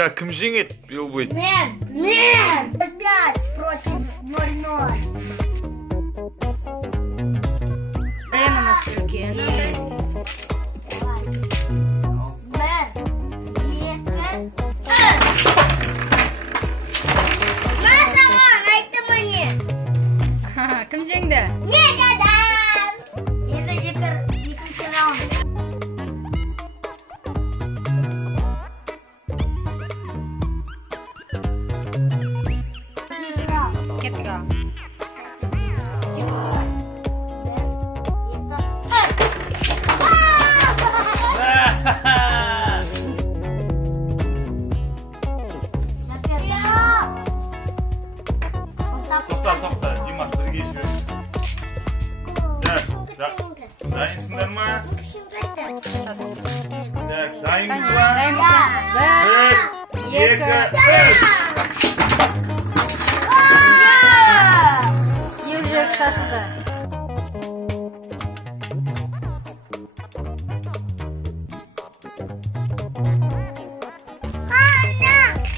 Как кім жеңеді? Бел будет. Мен! 5 против 0-0. Dayanamaz Türkiye. Bir, iki, üç. Nasıl var? Aytın beni. Kim жеңді? Ne dedem? Енді екінші раунд. Екінші раунд. Кеттік ал. Тоқта, Димаш, бірге жүріп. Дайынсыңдар ма? Дайынсыз ба? Дайынсыз. 1, 2, 3. Ежек шашылды.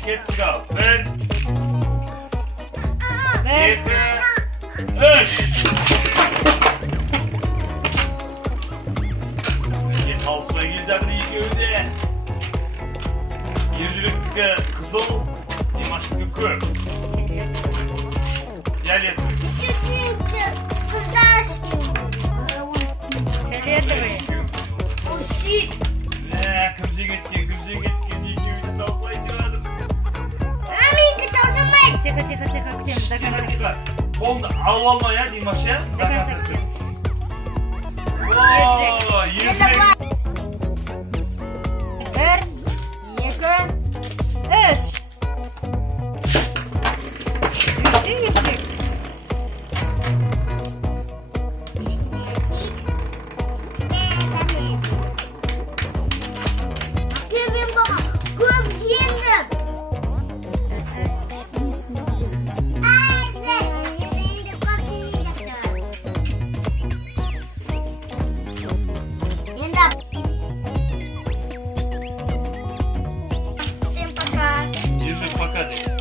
Kеттік ал. 1, 2, 3. Қалыспай кел жатыр екеуі де. Ержүректікі қызыл, Димаштікі көк. Gel yedim. Üçüncü kızlar O shit. Kımcı gitken екеуі де талқылай келедім. Менікі таусылмайды. Тихо, күтеміз. До конца. Тихо. Қолыңды алып алма, я, Димаш, я? До конца күтеміз. Ержүрек. 1, 2, 3. Görün baba. Көп жеңдім. Ержүрек пока де.